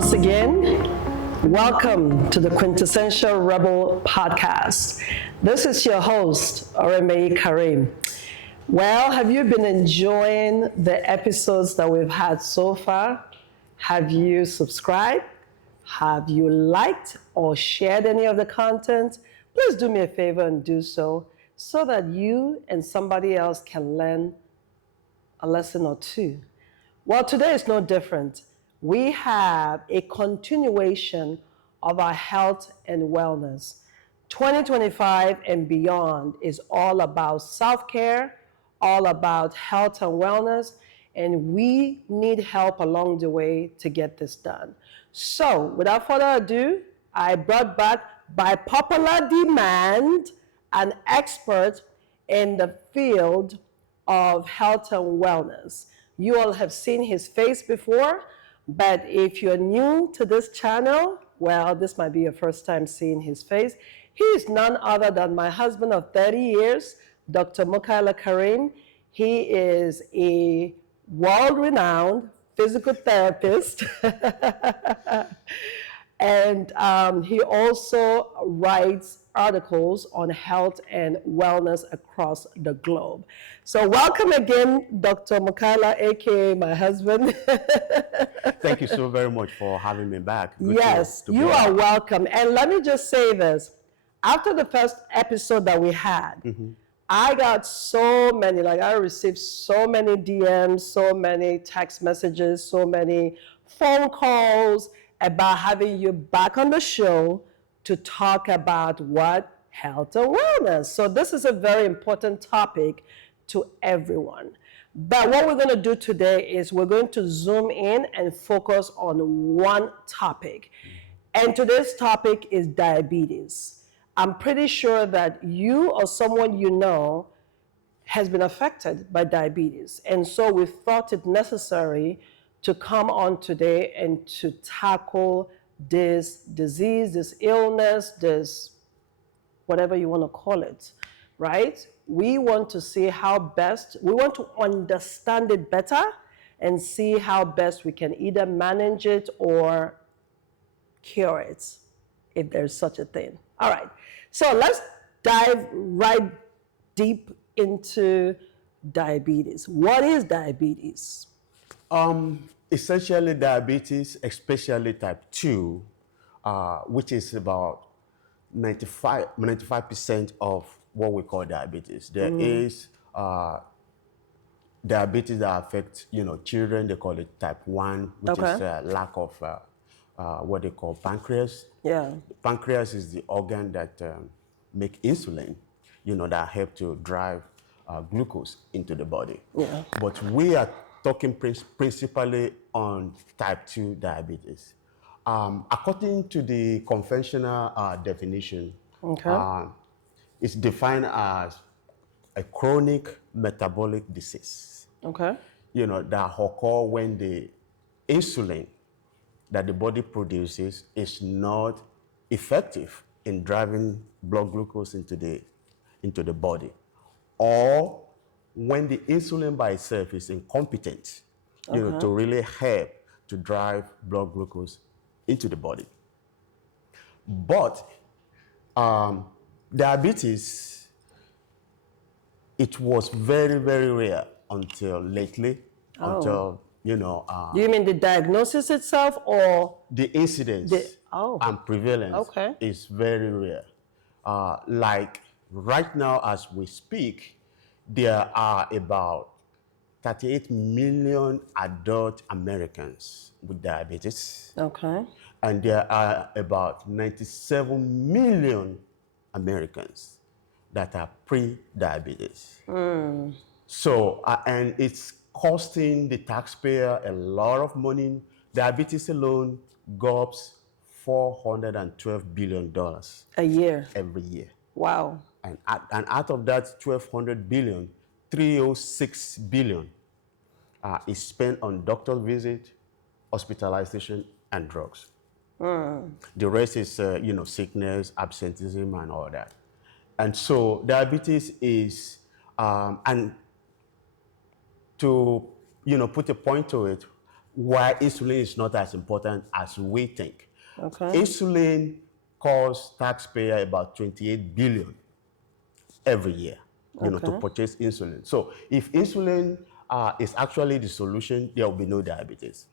once again. Welcome to the Quintessential Rebel podcast. This is your host, Kareem. Well, have you been enjoying the episodes that we've had so far? Have you subscribed? Have you liked or shared any of the content? Please do me a favor and do so that you and somebody else can learn a lesson or two. Well, today is no different. We have a continuation of our health and wellness. 2025 and beyond is all about self-care, all about health and wellness, and we need help along the way to get this done. So, without further ado, I brought back, by popular demand, an expert in the field of health and wellness. You all have seen his face before, but if you're new to this channel, well, this might be your first time seeing his face. He is none other than my husband of 30 years, Dr. Mukaila Kareem. He is a world-renowned physical therapist. And he also writes articles on health and wellness across the globe. So welcome again, Dr. Mukaila, aka my husband. Thank you so very much for having me back. Good yes, you are welcome. And let me just say this. After the first episode that we had, I got so many, I received so many DMs, so many text messages, so many phone calls about having you back on the show to talk about what? Health and wellness. So this is a very important topic to everyone. But what we're going to do today is we're going to zoom in and focus on one topic. And today's topic is diabetes. I'm pretty sure that you or someone you know has been affected by diabetes. And so we thought it necessary to come on today and to tackle this disease, this illness, this whatever you want to call it, right? We want to see how best, we want to understand it better and see how best we can either manage it or cure it, if there's such a thing. All right, so let's dive right deep into diabetes. What is diabetes? Essentially diabetes, especially type 2, which is about 95% of what we call diabetes. There is diabetes that affects, children. They call it type 1, which is lack of what they call pancreas. Yeah. Pancreas is the organ that make insulin, that help to drive glucose into the body. Yeah. But we are talking principally on type 2 diabetes. According to the conventional definition, it's defined as a chronic metabolic disease. Okay. That occur when the insulin that the body produces is not effective in driving blood glucose into the body, or when the insulin by itself is incompetent, to really help to drive blood glucose into the body. But diabetes, it was very, very rare until lately, until, Do you mean the diagnosis itself or? The incidence and prevalence is very rare. Like right now as we speak, there are about 38 million adult Americans with diabetes. Okay. And there are about 97 million Americans that are pre-diabetes. So, and it's costing the taxpayer a lot of money. Diabetes alone gobs $412 billion. A year? Every year. Wow. And out of that 1,200 billion, 306 billion is spent on doctor visit, hospitalization, and drugs. The rest is, sickness, absenteeism, and all that. And so diabetes is, and to, put a point to it, why insulin is not as important as we think. Okay. Insulin costs taxpayer about 28 billion every year, to Okay. purchase insulin. So if insulin is actually the solution, there will be no diabetes.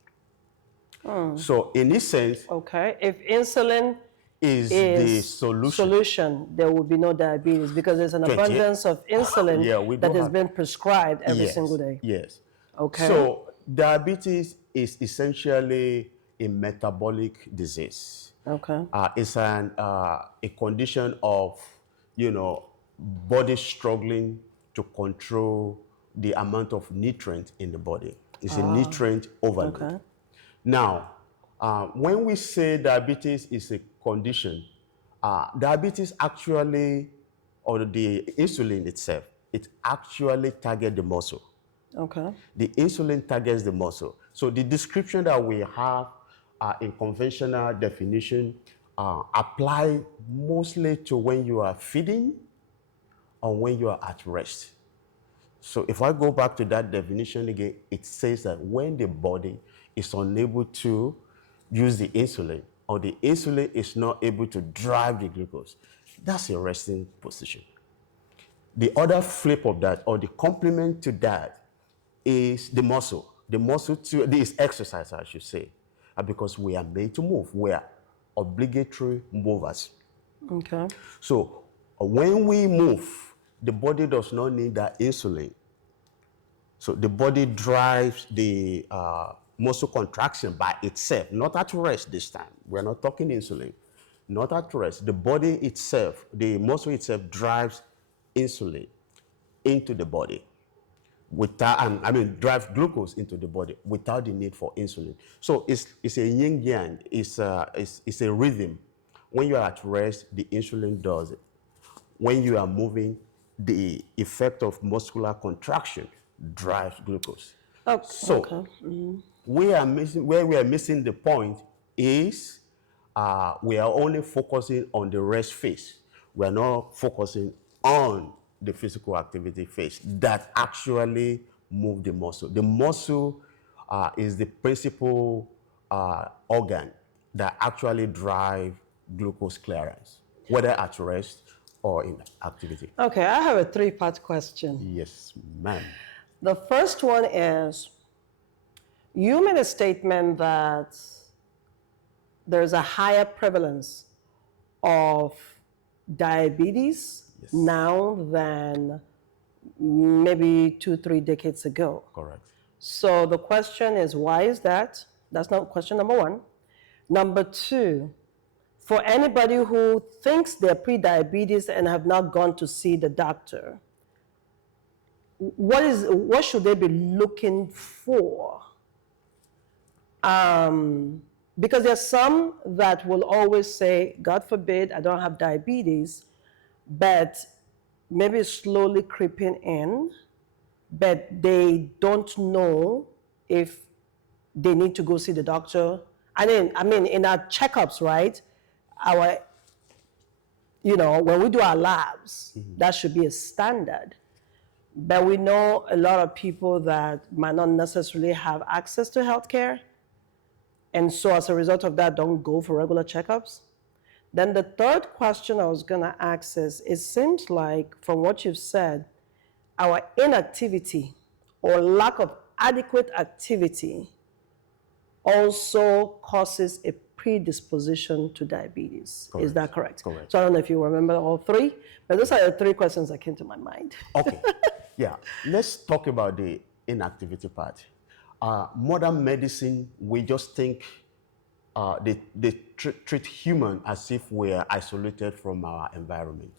So in this sense, Okay. If insulin is the is solution. there will be no diabetes because there's an 28. abundance of insulin Yeah, we that do is have. being prescribed every Yes, single day. yes. Okay. So diabetes is essentially a metabolic disease. Okay. It's a condition of, body struggling to control the amount of nutrient in the body. It's a nutrient overload. Okay. Now, when we say diabetes is a condition, diabetes actually, or the insulin itself, it actually targets the muscle. Okay. The insulin targets the muscle. So the description that we have in conventional definition apply mostly to when you are feeding or when you are at rest. So if I go back to that definition again, it says that when the body is unable to use the insulin or the insulin is not able to drive the glucose, that's a resting position. The other flip of that, or the complement to that, is the muscle. The muscle to this exercise, I should say, because we are made to move. We are obligatory movers. Okay. So when we move, the body does not need that insulin. So the body drives the muscle contraction by itself, not at rest this time. We're not talking insulin, not at rest. The body itself, the muscle itself drives insulin into the body without, drive glucose into the body without the need for insulin. So it's a yin yang, it's a rhythm. When you are at rest, the insulin does it. When you are moving, the effect of muscular contraction drives glucose. Oh, So okay. where we are missing the point is we are only focusing on the rest phase. We are not focusing on the physical activity phase that actually move the muscle. The muscle is the principal organ that actually drive glucose clearance, whether at rest or in activity. Okay, I have a three-part question. Yes, ma'am. The first one is, you made a statement that there's a higher prevalence of diabetes now than maybe 2-3 decades ago. Correct. So the question is, why is that? That's not question number one. Number two, for anybody who thinks they're pre-diabetes and have not gone to see the doctor, what should they be looking for? Because there's some that will always say, God forbid, I don't have diabetes, but maybe it's slowly creeping in, but they don't know if they need to go see the doctor. I mean, in our checkups, right? When we do our labs, that should be a standard. But we know a lot of people that might not necessarily have access to healthcare. And so as a result of that, don't go for regular checkups. Then the third question I was gonna ask is, it seems like from what you've said, our inactivity or lack of adequate activity also causes a predisposition to diabetes. Correct. Is that correct? Correct. So I don't know if you remember all three, but those are the three questions that came to my mind. Okay. Yeah. Let's talk about the inactivity part. Modern medicine, we just think they treat human as if we're isolated from our environment.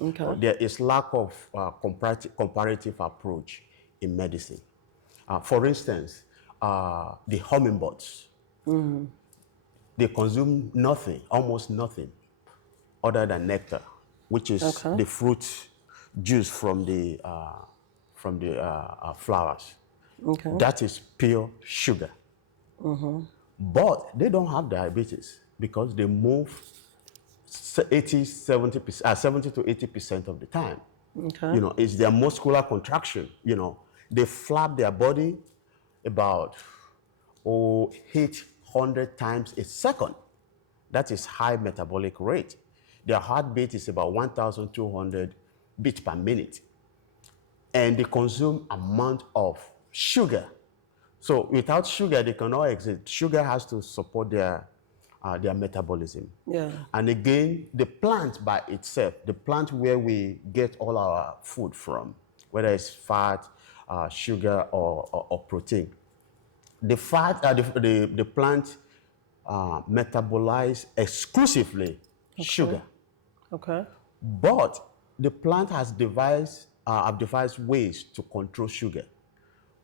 Okay. There is lack of comparative approach in medicine. For instance, the hummingbirds, they consume nothing, almost nothing, other than nectar, which is Okay. the fruit juice from the flowers. Okay. That is pure sugar. But they don't have diabetes because they move 70 to 80% of the time. Okay. It's their muscular contraction. They flap their body about or hit 100 times a second. That is high metabolic rate. Their heartbeat is about 1,200 beats per minute. And they consume amount of sugar. So without sugar, they cannot exist. Sugar has to support their metabolism. Yeah. And again, the plant by itself, the plant where we get all our food from, whether it's fat, sugar, or protein, the fat, the plant metabolize exclusively sugar. Okay. But the plant has devised ways to control sugar.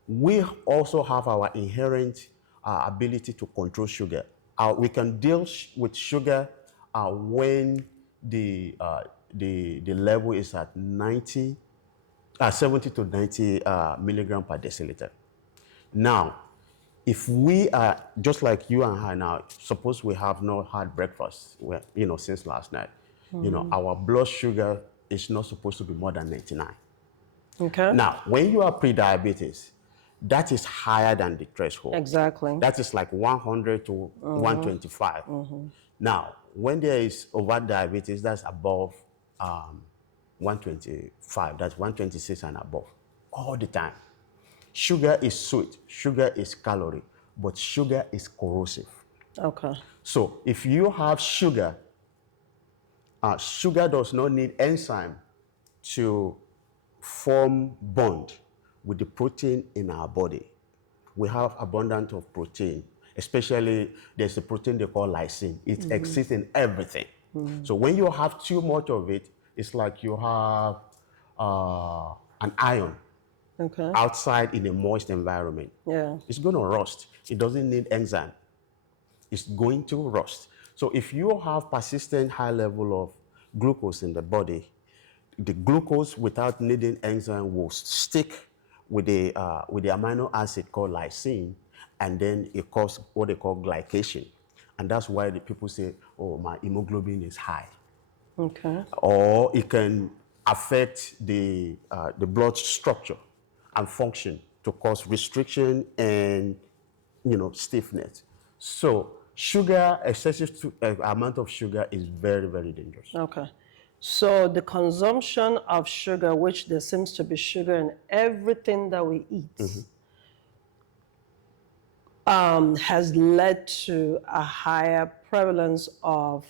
We also have our inherent ability to control sugar. We can deal with sugar when the level is at 70 to 90 milligram per deciliter. Now, if we are just like you and I now, suppose we have not had breakfast, since last night, our blood sugar is not supposed to be more than 99. Okay. Now, when you are pre-diabetes, that is higher than the threshold. Exactly. That is like 100 to 125. Now, when there is over diabetes, that's above 125. That's 126 and above all the time. Sugar is sweet, sugar is calorie, but sugar is corrosive. Okay. So if you have sugar, sugar does not need enzyme to form bond with the protein in our body. We have abundance of protein, especially there's a protein they call lysine. It exists in everything. So when you have too much of it, it's like you have an iron Okay. outside in a moist environment. Yeah. It's going to rust. It doesn't need enzyme. It's going to rust. So if you have persistent high level of glucose in the body, the glucose without needing enzyme will stick with the amino acid called lysine, and then it causes what they call glycation. And that's why the people say, oh, my hemoglobin is high. Okay. Or it can affect the blood structure and function to cause restriction and stiffness. So sugar, excessive amount of sugar is very, very dangerous. Okay. So the consumption of sugar, which there seems to be sugar in everything that we eat, has led to a higher prevalence of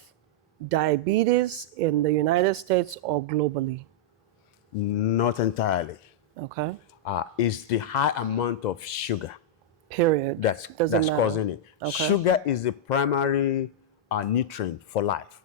diabetes in the United States or globally. Not entirely. Okay. It's the high amount of sugar Period. that's Doesn't matter. causing it. Okay. Sugar is the primary nutrient for life.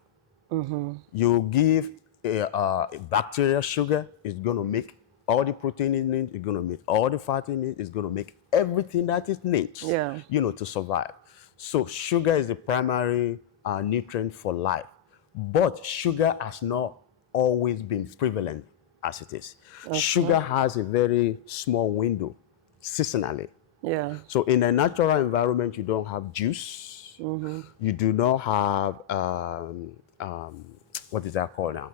You give a bacteria sugar, it's going to make all the protein in it, it's going to make all the fat in it, it's going to make everything that it needs, Yeah. to survive. So sugar is the primary nutrient for life. But sugar has not always been prevalent as it is. Sugar has a very small window seasonally. Yeah. So in a natural environment, you don't have juice. You do not have, what is that called now?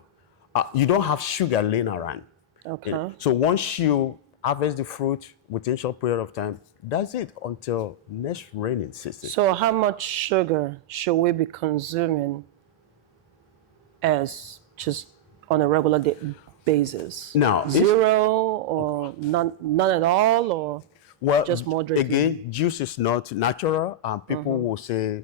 You don't have sugar laying around. Okay. So once you harvest the fruit within a short period of time, that's it until next raining season. So how much sugar should we be consuming as just on a regular basis? Now, Zero or none at all, or well, just moderately? again, juice is not natural. People will say,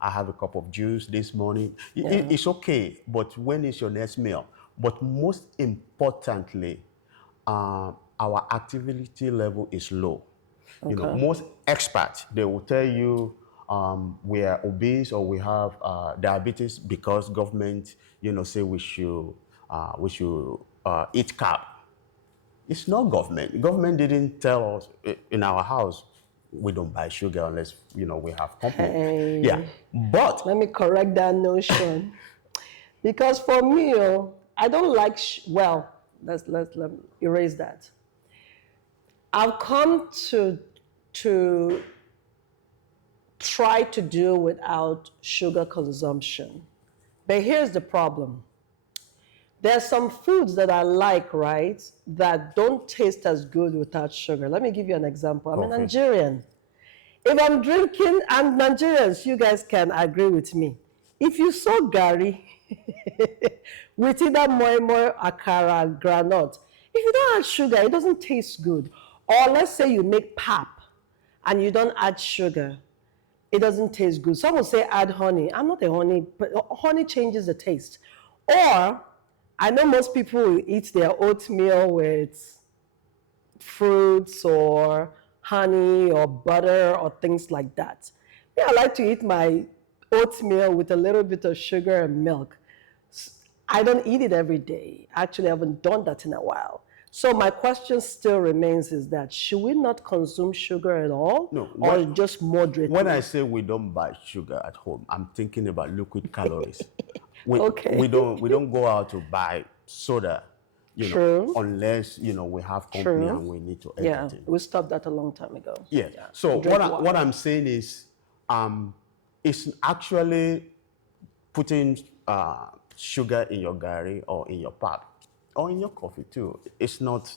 I have a cup of juice this morning. It's okay, but when is your next meal? But most importantly, our activity level is low. Most experts, they will tell you we are obese or we have diabetes because government, say we should eat carb. It's not government. Government didn't tell us in our house we don't buy sugar unless we have company. Hey. Yeah, but Let me correct that notion. Because for me, I don't like, let me erase that. I've come to try to do without sugar consumption. But here's the problem. There's some foods that I like, right, that don't taste as good without sugar. Let me give you an example. I'm a Okay. Nigerian. If I'm drinking, and Nigerians, you guys can agree with me. If you saw Gary with either moi, akara, granite, if you don't add sugar, it doesn't taste good. Or let's say you make pap and you don't add sugar, it doesn't taste good. Some will say add honey. I'm not a honey, but honey changes the taste. Or I know most people will eat their oatmeal with fruits or honey or butter or things like that. Yeah, I like to eat my oatmeal with a little bit of sugar and milk. I don't eat it every day. Actually, I haven't done that in a while. So my question still remains is that should we not consume sugar at all? No, Or when, just moderately? when I say we don't buy sugar at home, I'm thinking about liquid calories. Okay. We don't go out to buy soda, True. unless we have company True. and we need to Yeah, entertain. we stopped that a long time ago. Yeah. So Drink what I'm saying is, it's actually putting sugar in your gari or in your pap or in your coffee too. It's not.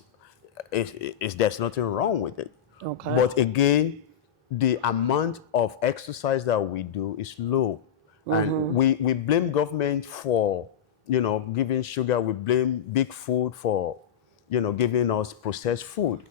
There's nothing wrong with it. Okay. But again, the amount of exercise that we do is low, and we blame government for giving sugar. We blame big food for giving us processed food.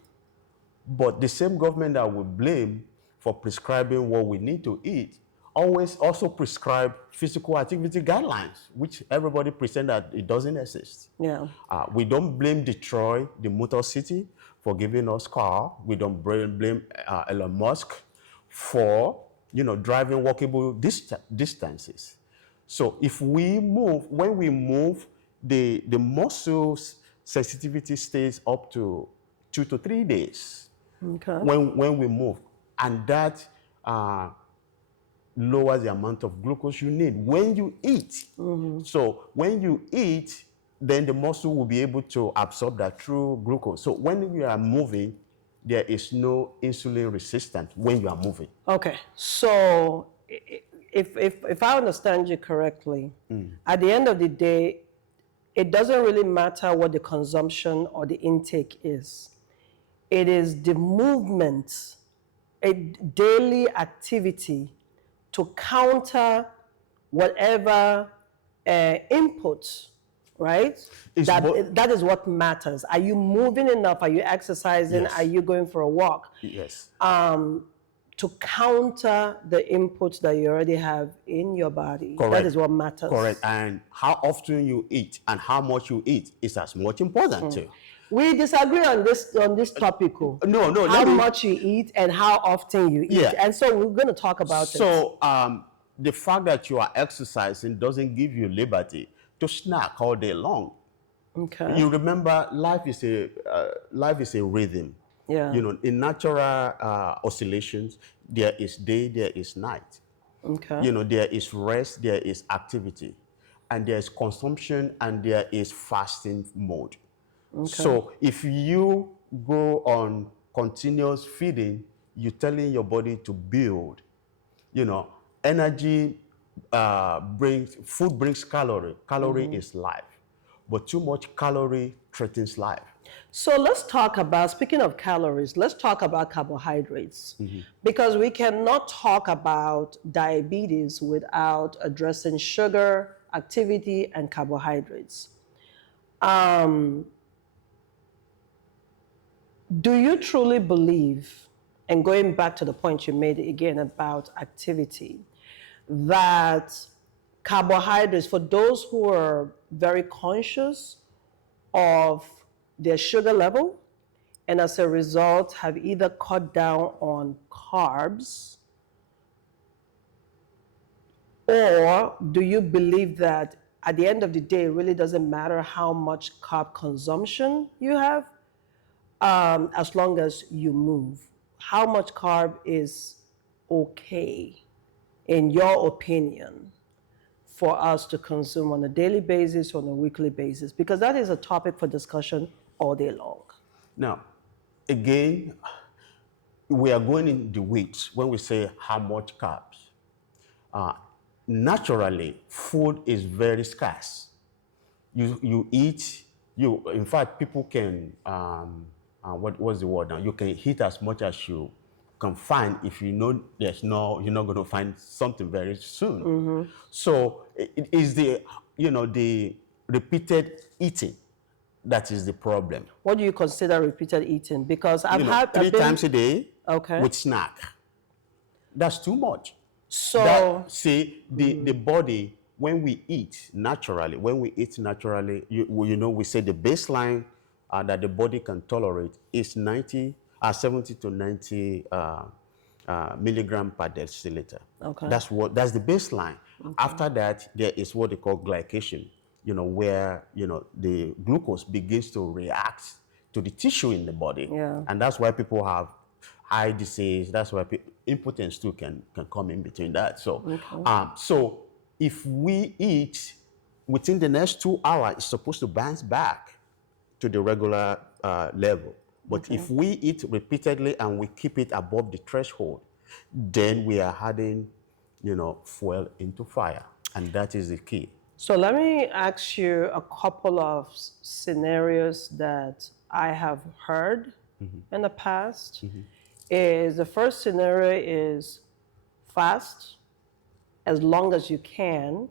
But the same government that we blame for prescribing what we need to eat always also prescribe physical activity guidelines, which everybody pretend that it doesn't exist. Yeah. We don't blame Detroit, the motor city, for giving us car. We don't blame Elon Musk for driving walkable distances. So if we move, when we move, the muscles sensitivity stays up to 2 to 3 days Okay. when we move, and that lowers the amount of glucose you need when you eat. So when you eat, then the muscle will be able to absorb that through glucose. So when you are moving, there is no insulin resistance when you are moving. Okay. So if I understand you correctly, at the end of the day, it doesn't really matter what the consumption or the intake is. It is the movement, a daily activity to counter whatever input, right? That is what matters. Are you moving enough? Are you exercising? Yes. Are you going for a walk? Yes. To counter the inputs that you already have in your body. Correct. That is what matters. Correct. And how often you eat and how much you eat is as much important too. We disagree on this topic. No, how much you eat and how often you eat. Yeah. And so we're going to talk about it. So the fact that you are exercising doesn't give you liberty to snack all day long. Okay. You remember, life is a rhythm. Yeah. In natural oscillations, there is day, there is night. Okay. There is rest, there is activity, and there is consumption, and there is fasting mode. Okay. So if you go on continuous feeding, you're telling your body to build. Energy food brings calorie. Calorie is life, but too much calorie threatens life. So let's talk about, speaking of calories, let's talk about carbohydrates. Because we cannot talk about diabetes without addressing sugar, activity, and carbohydrates. Do you truly believe, and going back to the point you made again about activity, that carbohydrates, for those who are very conscious of their sugar level, and as a result have either cut down on carbs, or do you believe that at the end of the day, it really doesn't matter how much carb consumption you have, as long as you move? How much carb is okay, in your opinion, for us to consume on a daily basis or on a weekly basis? Because that is a topic for discussion all day long. Now, again, we are going in the weeds when we say how much carbs. Naturally, food is very scarce. You eat, in fact, people can, what's the word now? You can eat as much as you confined if you know you're not going to find something very soon. So it is the repeated eating that is the problem. What do you consider repeated eating? Because Three times a day okay. with snack. That's too much. So The body, when we eat naturally, we say the baseline that the body can tolerate is 70 to 90 milligram per deciliter. Okay. That's the baseline. After that, there is what they call glycation, where the glucose begins to react to the tissue in the body. Yeah. And that's why people have eye disease. That's why impotence too can come in between that. So, so if we eat within the next 2 hours, it's supposed to bounce back to the regular level. But if we eat repeatedly and we keep it above the threshold, then we are adding, fuel into fire, and that is the key. So let me ask you a couple of scenarios that I have heard in the past. Is the first scenario is fast as long as you can,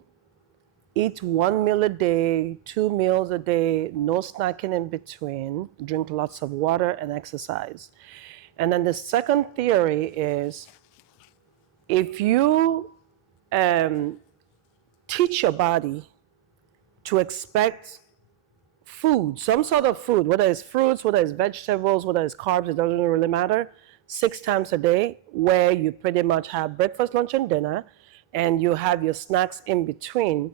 eat 1 meal a day, 2 meals a day, no snacking in between, drink lots of water and exercise. And then the second theory is if you teach your body to expect food, some sort of food, whether it's fruits, whether it's vegetables, whether it's carbs, it doesn't really matter, 6 times a day, where you pretty much have breakfast, lunch, and dinner, and you have your snacks in between,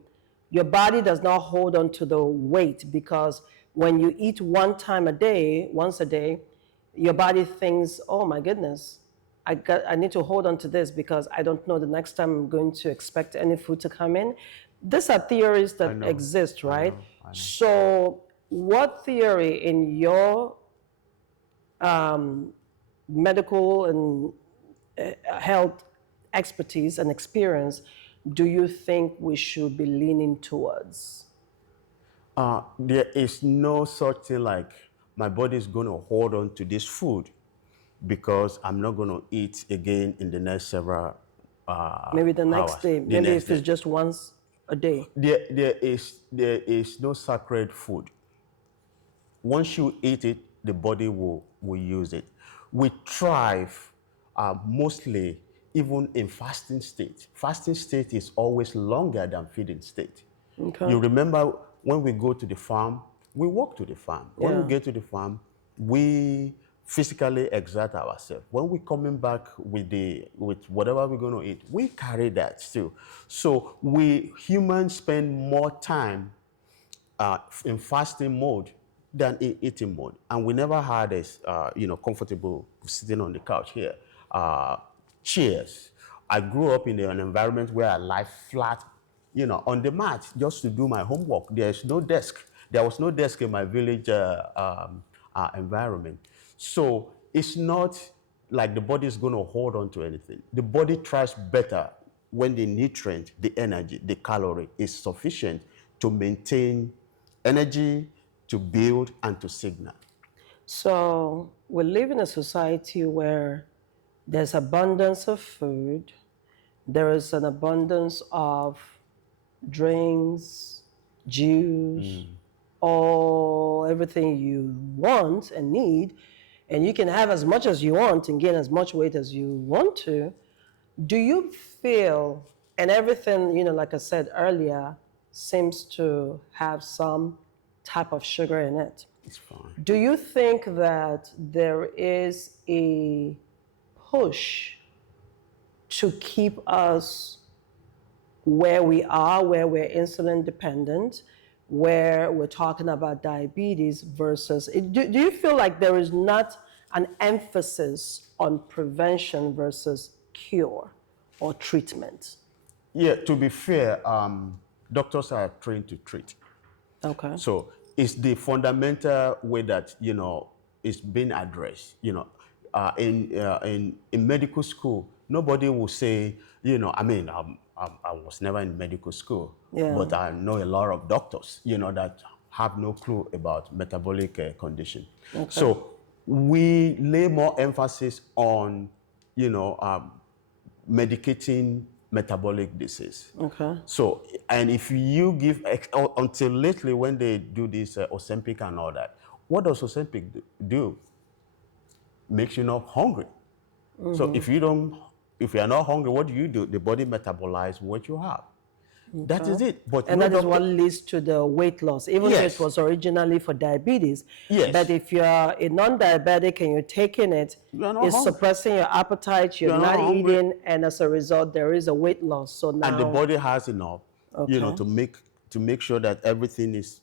your body does not hold on to the weight, because when you eat once a day, your body thinks, oh my goodness, I need to hold on to this because I don't know the next time I'm going to expect any food to come in. These are theories that exist, right? I know. So what theory in your medical and health expertise and experience do you think we should be leaning towards? There is no such thing like my body is going to hold on to this food because I'm not going to eat again in the next several Maybe the next hours. day, The maybe next if it's day. just once a day. There is no sacred food. Once you eat it, the body will use it. We thrive mostly even in fasting state. Fasting state is always longer than feeding state. Okay. You remember when we go to the farm, we walk to the farm. When we get to the farm, we physically exert ourselves. When we're coming back with whatever we're going to eat, we carry that still. So we humans spend more time in fasting mode than in eating mode, and we never had this, comfortable sitting on the couch here. Chairs. I grew up in an environment where I lie flat, on the mat just to do my homework. There's no desk. There was no desk in my village environment. So it's not like the body is going to hold on to anything. The body tries better when the nutrient, the energy, the calorie is sufficient to maintain energy, to build, and to signal. So we live in a society where there's abundance of food, there is an abundance of drinks, juice, everything you want and need, and you can have as much as you want and gain as much weight as you want to. Do you feel, and everything, like I said earlier, seems to have some type of sugar in it. It's fine. Do you think that there is a push to keep us where we are, where we're insulin dependent, where we're talking about diabetes versus, do you feel like there is not an emphasis on prevention versus cure or treatment? Yeah, to be fair, doctors are trained to treat. Okay. So it's the fundamental way that, is being addressed. In medical school, nobody will say, I was never in medical school, but I know a lot of doctors, that have no clue about metabolic condition. Okay. So we lay more emphasis on medicating metabolic disease. Okay. So, and if you give, until lately when they do this Ozempic and all that, what does Ozempic do? Makes you not hungry. So if you are not hungry, what do? The body metabolizes what you have. That is it. But And no that is what doctor. leads to the weight loss, even though it Yes. was originally for diabetes. Yes. But if you're a non-diabetic and you're taking it, You are not it's hungry. suppressing your appetite, You you're are not not hungry. eating, and as a result, there is a weight loss. So And the now, body has enough, Okay. to make sure that everything is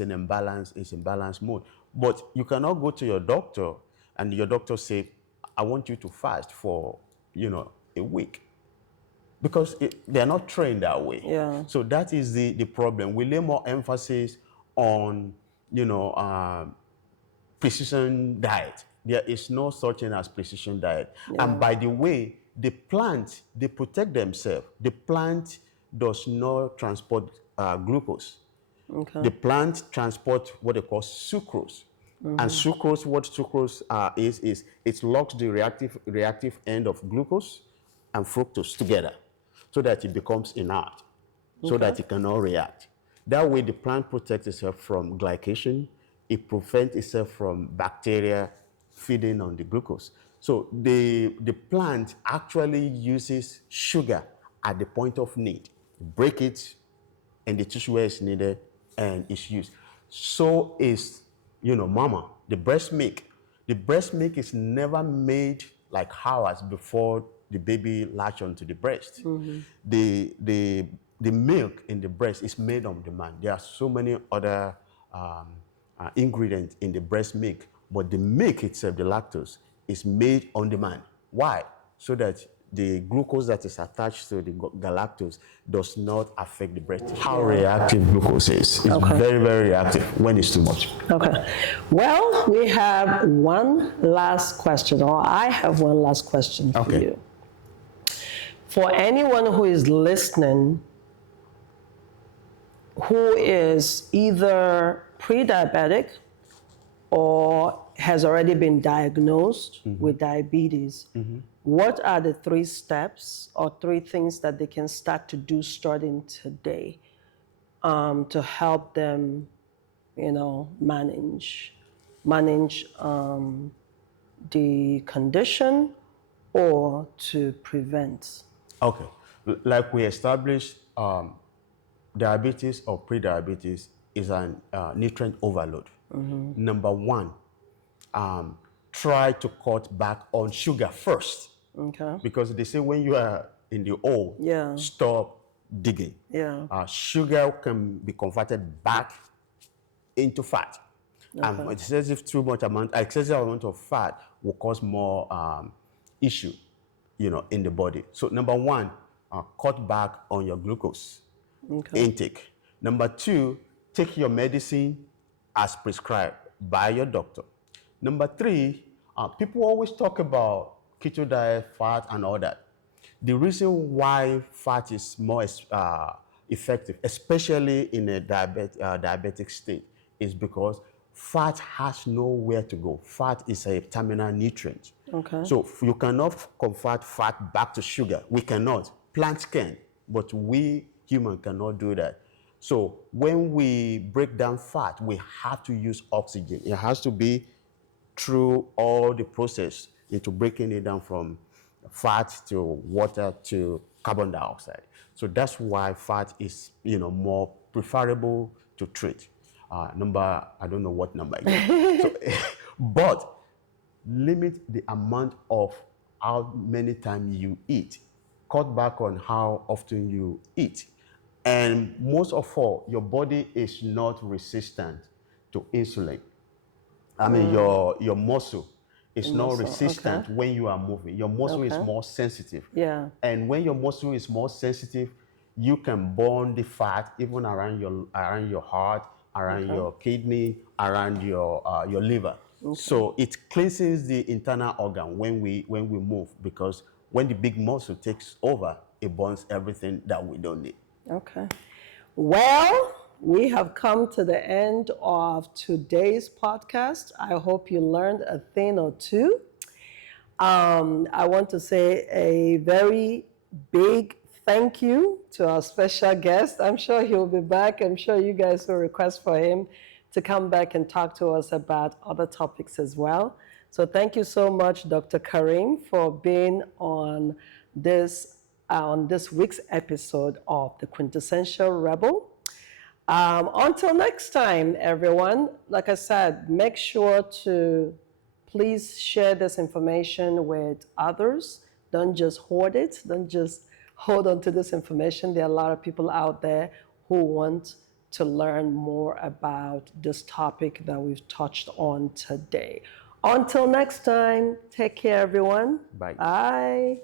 in balance mode. But you cannot go to your doctor and your doctor say, I want you to fast for, a week. Because they're not trained that way. Yeah. So that is the problem. We lay more emphasis on, precision diet. There is no such thing as precision diet. And by the way, the plant, they protect themselves. The plant does not transport glucose. Okay. The plant transports what they call sucrose. And sucrose, what sucrose is it locks the reactive end of glucose and fructose together so that it becomes inert, so that it cannot react. That way, the plant protects itself from glycation. It prevents itself from bacteria feeding on the glucose. So the plant actually uses sugar at the point of need. Break it in the tissue where it's needed and it's used. So is, mama, the breast milk. The breast milk is never made like hours before the baby latch onto the breast. The milk in the breast is made on demand. There are so many other ingredients in the breast milk, but the milk itself, the lactose, is made on demand. Why? So that the glucose that is attached to the galactose does not affect the breast tissue. How reactive glucose is. It's very, very reactive when it's too much. Okay. Well, we have one last question, or I have one last question for you. For anyone who is listening who is either pre-diabetic or has already been diagnosed with diabetes, what are the 3 steps or 3 things that they can start to do starting today to help them, manage the condition or to prevent? Okay. Like we established, diabetes or pre-diabetes is a nutrient overload. Number 1, try to cut back on sugar first. Okay. Because they say when you are in the hole, stop digging. Yeah. Sugar can be converted back into fat. And excessive amount of fat will cause more issue, in the body. So number 1, cut back on your glucose intake. Number 2, take your medicine as prescribed by your doctor. Number 3, people always talk about keto diet, fat, and all that. The reason why fat is more effective, especially in a diabetic state, is because fat has nowhere to go. Fat is a terminal nutrient. Okay. So you cannot convert fat back to sugar. We cannot. Plants can, but we human cannot do that. So when we break down fat, we have to use oxygen. It has to be through all the process into breaking it down from fat to water to carbon dioxide. So that's why fat is, more preferable to treat. I don't know what number yet. But limit the amount of how many times you eat. Cut back on how often you eat. And most of all, your body is not resistant to insulin. I mean, your muscle is not resistant when you are moving. Your muscle is more sensitive. Yeah. And when your muscle is more sensitive, you can burn the fat even around your heart, around your kidney, around your liver. So it cleanses the internal organ when we move, because when the big muscle takes over, it burns everything that we don't need. Okay. Well, we have come to the end of today's podcast. I hope you learned a thing or two. I want to say a very big thank you to our special guest. I'm sure he'll be back. I'm sure you guys will request for him to come back and talk to us about other topics as well. So thank you so much, Dr. Kareem, for being on this week's episode of The Quintessential Rebel. Until next time, everyone, like I said, make sure to please share this information with others. Don't just hoard it. Don't just hold on to this information. There are a lot of people out there who want to learn more about this topic that we've touched on today. Until next time, take care, everyone. Bye. Bye.